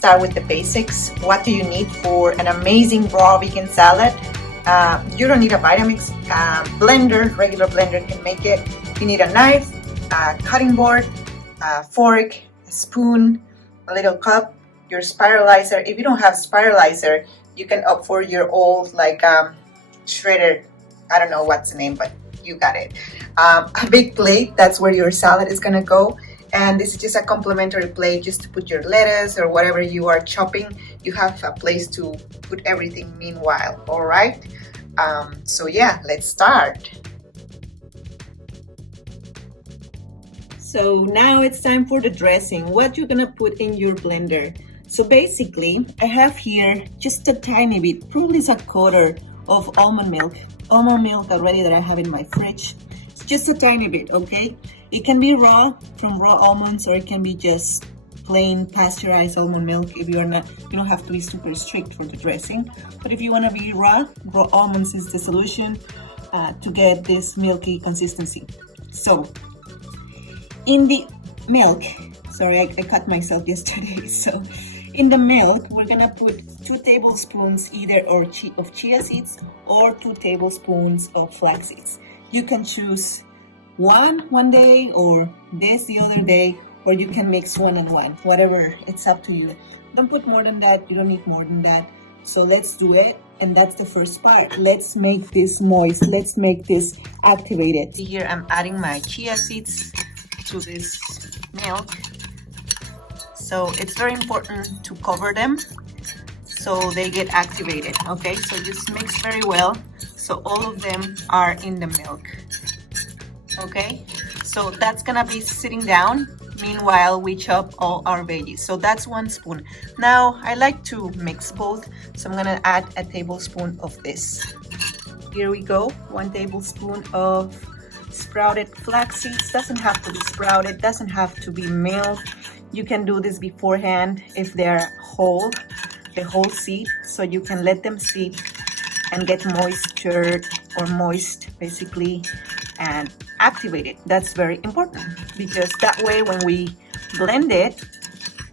start with the basics. What do you need for an amazing raw vegan salad? You don't need a Vitamix blender. Regular blender can make it. You need a knife, a cutting board, a fork, a spoon, a little cup, your spiralizer. If you don't have spiralizer, you can opt for your old shredder. I don't know what's the name, but you got it. A big plate, that's where your salad is gonna go. And this is just a complimentary plate just to put your lettuce or whatever you are chopping. You have a place to put everything meanwhile, all right? So yeah, let's start. So now it's time for the dressing. What you're gonna put in your blender. So basically, I have here just a tiny bit, probably it's a quarter of almond milk already that I have in my fridge. It's just a tiny bit, okay? It can be raw, from raw almonds, or it can be just plain pasteurized almond milk. If you don't have to be super strict for the dressing. But if you want to be raw almonds is the solution to get this milky consistency. So in the milk, sorry, I cut myself yesterday. So in the milk, we're gonna put 2 tablespoons either of chia seeds or 2 tablespoons of flax seeds. You can choose one day or this the other day, or you can mix 1 and 1, whatever, it's up to you. Don't put more than that, you don't need more than that. So let's do it, and that's the first part. Let's make this moist, let's make this activated. Here I'm adding my chia seeds to this milk. So it's very important to cover them so they get activated, okay? So just mix very well so all of them are in the milk. Okay, so that's gonna be sitting down. Meanwhile, we chop all our veggies. So that's 1 spoon. Now, I like to mix both, so I'm gonna add a tablespoon of this. Here we go, 1 tablespoon of sprouted flax seeds. Doesn't have to be sprouted, doesn't have to be milled. You can do this beforehand if they're whole, the whole seed, so you can let them sit and get moisture or moist basically and activate it. That's very important because that way when we blend it,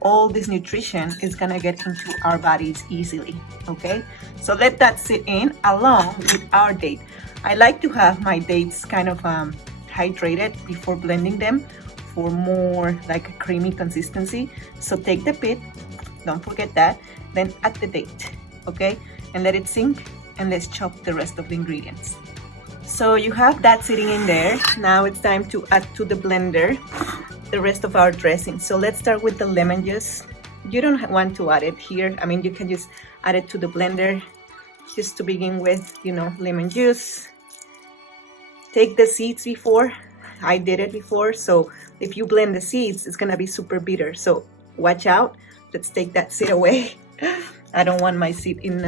all this nutrition is gonna get into our bodies easily, okay? So let that sit in along with our date. I like to have my dates kind of hydrated before blending them for more like a creamy consistency. So take the pit, don't forget that, then add the date, okay? And let it sink, and let's chop the rest of the ingredients. So you have that sitting in there. Now it's time to add to the blender the rest of our dressing. So let's start with the lemon juice. You don't want to add it here. I mean, you can just add it to the blender just to begin with, you know, lemon juice. Take the seeds before. I did it before. So if you blend the seeds, it's gonna be super bitter. So watch out. Let's take that seed away. I don't want my seed in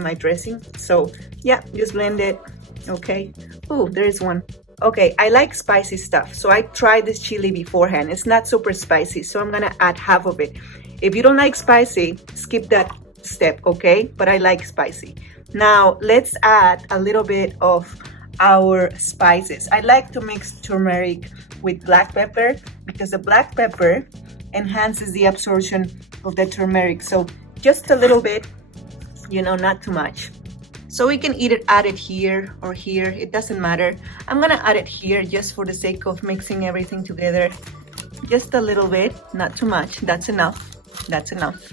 my dressing. So yeah, just blend it. Okay. Oh, there is one. Okay, I like spicy stuff. So I tried this chili beforehand. It's not super spicy, so I'm gonna add half of it. If you don't like spicy, skip that step, okay? But I like spicy. Now let's add a little bit of our spices. I like to mix turmeric with black pepper because the black pepper enhances the absorption of the turmeric. So just a little bit, you know, not too much. So we can either add it here or here, it doesn't matter. I'm gonna add it here just for the sake of mixing everything together. Just a little bit, not too much, that's enough, that's enough.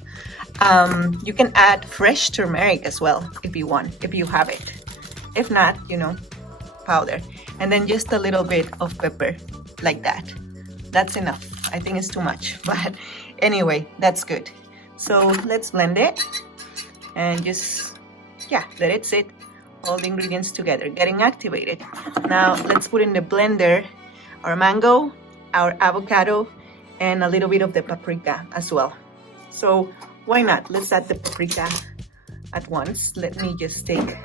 You can add fresh turmeric as well if you want, if you have it. If not, you know, powder. And then just a little bit of pepper, like that. That's enough. I think it's too much, but anyway, that's good. So let's blend it and just, yeah, let it sit, all the ingredients together, getting activated. Now let's put in the blender our mango, our avocado, and a little bit of the paprika as well. So why not? Let's add the paprika at once. Let me just take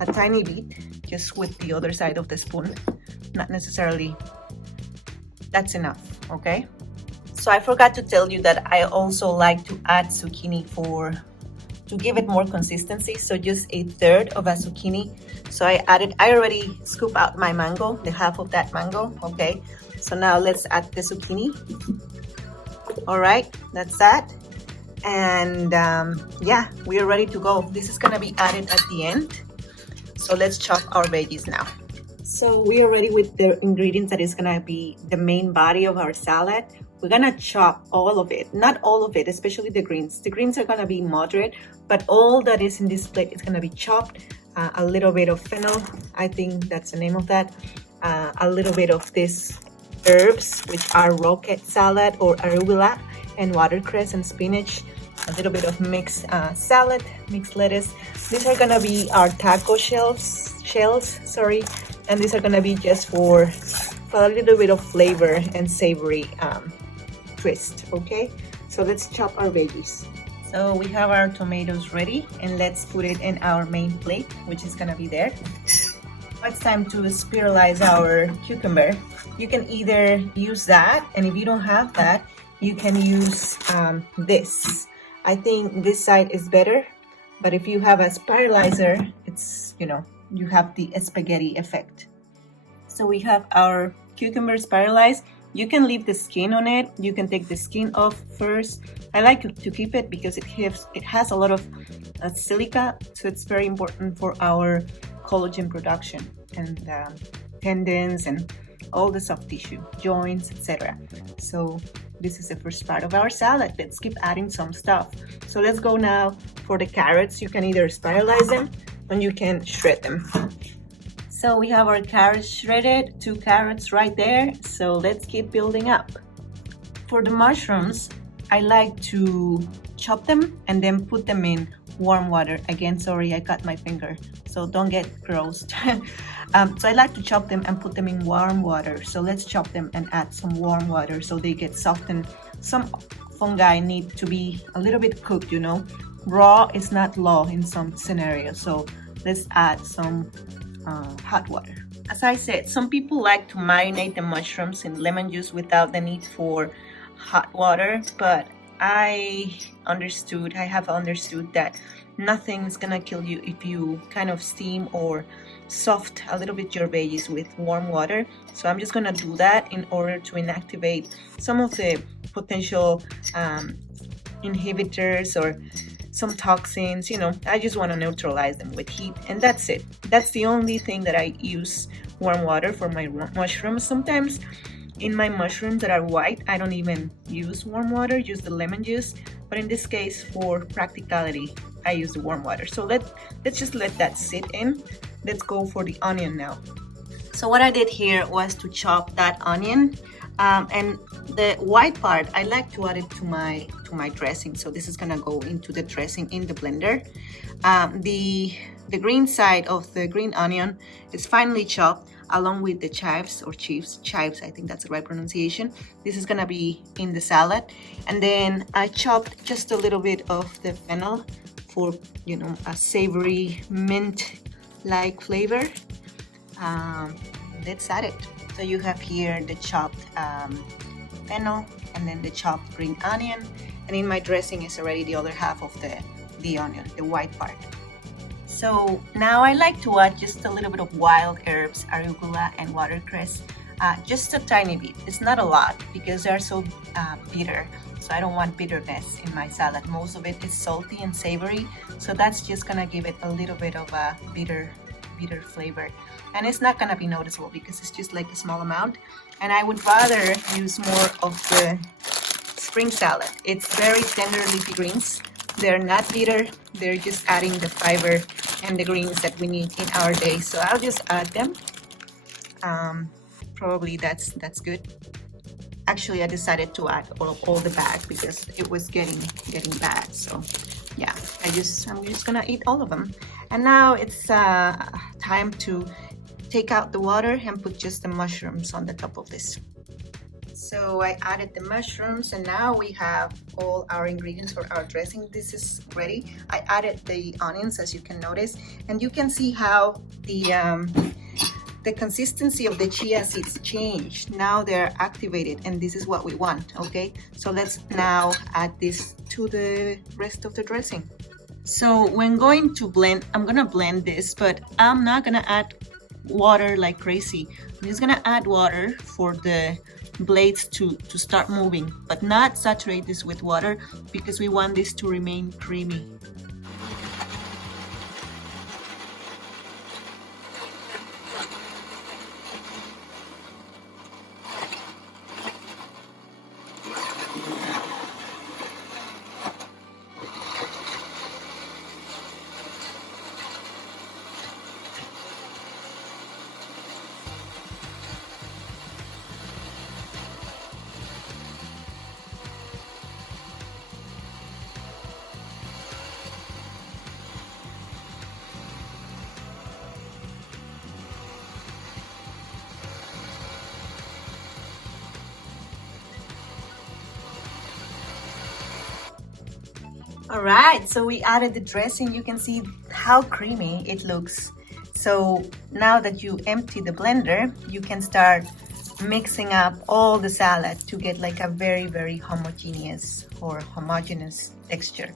a tiny bit, just with the other side of the spoon, not necessarily, that's enough, okay? So I forgot to tell you that I also like to add zucchini to give it more consistency. So just 1/3 of a zucchini. So I already scooped out my mango, the half of that mango, okay? So now let's add the zucchini. All right, that's that. And yeah, we are ready to go. This is gonna be added at the end. So let's chop our veggies now. So we are ready with the ingredients that is gonna be the main body of our salad. We're gonna chop all of it, not all of it, especially the greens. The greens are gonna be moderate, but all that is in this plate is gonna be chopped. A little bit of fennel, I think that's the name of that. A little bit of this herbs, which are rocket salad or arugula, and watercress and spinach. A little bit of mixed salad, mixed lettuce. These are gonna be our taco shells, and these are gonna be just for a little bit of flavor and savory twist. Okay, so let's chop our veggies. So we have our tomatoes ready, and let's put it in our main plate, which is gonna be there. It's time to spiralize our cucumber. You can either use that, and if you don't have that, you can use this. I think this side is better, but if you have a spiralizer, it's, you have the spaghetti effect. So we have our cucumber spiralized. You can leave the skin on it. You can take the skin off first. I like to keep it because it has a lot of silica, so it's very important for our collagen production and tendons and all the soft tissue, joints, etc. So this is the first part of our salad. Let's keep adding some stuff. So let's go now for the carrots. You can either spiralize them or you can shred them. So we have our carrots shredded, 2 carrots right there. So let's keep building up. For the mushrooms, I like to chop them and then put them in warm water. Again, sorry, I cut my finger, so don't get grossed. So I like to chop them and put them in warm water. So let's chop them and add some warm water so they get softened. Some fungi need to be a little bit cooked, Raw is not law in some scenarios. So let's add some hot water. As I said, some people like to marinate the mushrooms in lemon juice without the need for hot water, but I have understood that nothing is gonna kill you if you kind of steam or soft a little bit your veggies with warm water. So I'm just gonna do that in order to inactivate some of the potential inhibitors or some toxins. I just want to neutralize them with heat, and that's it. That's the only thing that I use warm water for my mushrooms. Sometimes in my mushrooms that are white, I don't even use warm water, use the lemon juice, but in this case, for practicality, I use the warm water. So let's just let that sit in. Let's go for the onion now. So what I did here was to chop that onion, and the white part I like to add it to my dressing. So this is gonna go into the dressing in the blender. The green side of the green onion is finely chopped along with the chives, I think that's the right pronunciation. This is gonna be in the salad. And then I chopped just a little bit of the fennel for a savory mint-like flavor. Let's add it. So you have here the chopped fennel and then the chopped green onion, and in my dressing is already the other half of the onion, the white part. So now I like to add just a little bit of wild herbs, arugula and watercress, just a tiny bit. It's not a lot because they're so bitter, so I don't want bitterness in my salad. Most of it is salty and savory, so that's just gonna give it a little bit of a bitter flavor, and it's not gonna be noticeable because it's just like a small amount. And I would rather use more of the spring salad. It's very tender leafy greens. They're not bitter, they're just adding the fiber and the greens that we need in our day. So I'll just add them. Probably that's good. Actually, I decided to add all the bag because it was getting bad. So yeah, I'm just gonna eat all of them. And now it's time to take out the water and put just the mushrooms on the top of this. So I added the mushrooms, and now we have all our ingredients for our dressing. This is ready. I added the onions, as you can notice, and you can see how the consistency of the chia seeds changed. Now they're activated, and this is what we want. Okay, so let's now add this to the rest of the dressing. So when going to blend, I'm gonna blend this, but I'm not gonna add water like crazy. I'm just gonna add water for the blades to start moving, but not saturate this with water because we want this to remain creamy. All right, so we added the dressing. You can see how creamy it looks. So now that you empty the blender, you can start mixing up all the salad to get like a very, very homogeneous texture.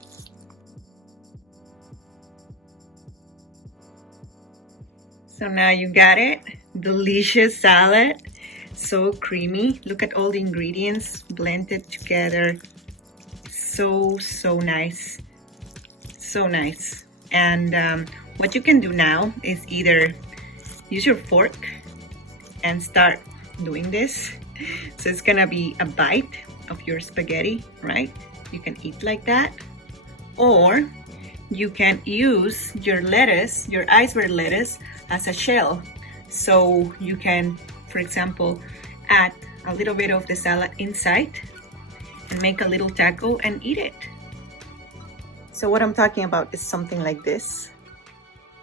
So now you got it. Delicious salad, so creamy. Look at all the ingredients blended together. So nice, so nice. And what you can do now is either use your fork and start doing this. So it's gonna be a bite of your spaghetti, right? You can eat like that, or you can use your lettuce, your iceberg lettuce, as a shell. So you can, for example, add a little bit of the salad inside and make a little taco and eat it. So what I'm talking about is something like this.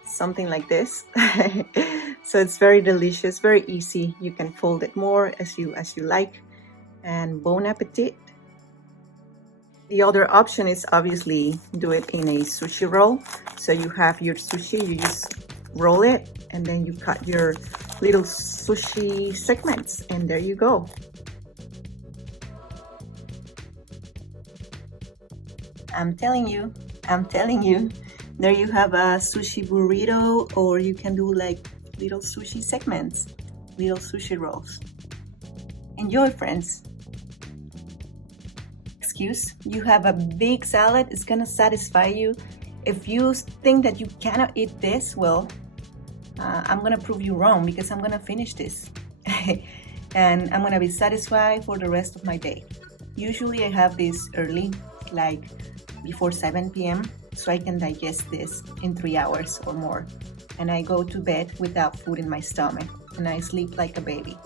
Something like this. So it's very delicious, very easy. You can fold it more as you like. And bon appetit. The other option is obviously do it in a sushi roll. So you have your sushi, you just roll it, and then you cut your little sushi segments, and there you go. I'm telling you, there you have a sushi burrito, or you can do like little sushi segments, little sushi rolls. Enjoy, friends. Excuse, you have a big salad, it's gonna satisfy you. If you think that you cannot eat this, well, I'm gonna prove you wrong, because I'm gonna finish this and I'm gonna be satisfied for the rest of my day. Usually I have this early, like before 7 p.m. so I can digest this in 3 hours or more. And I go to bed without food in my stomach, and I sleep like a baby.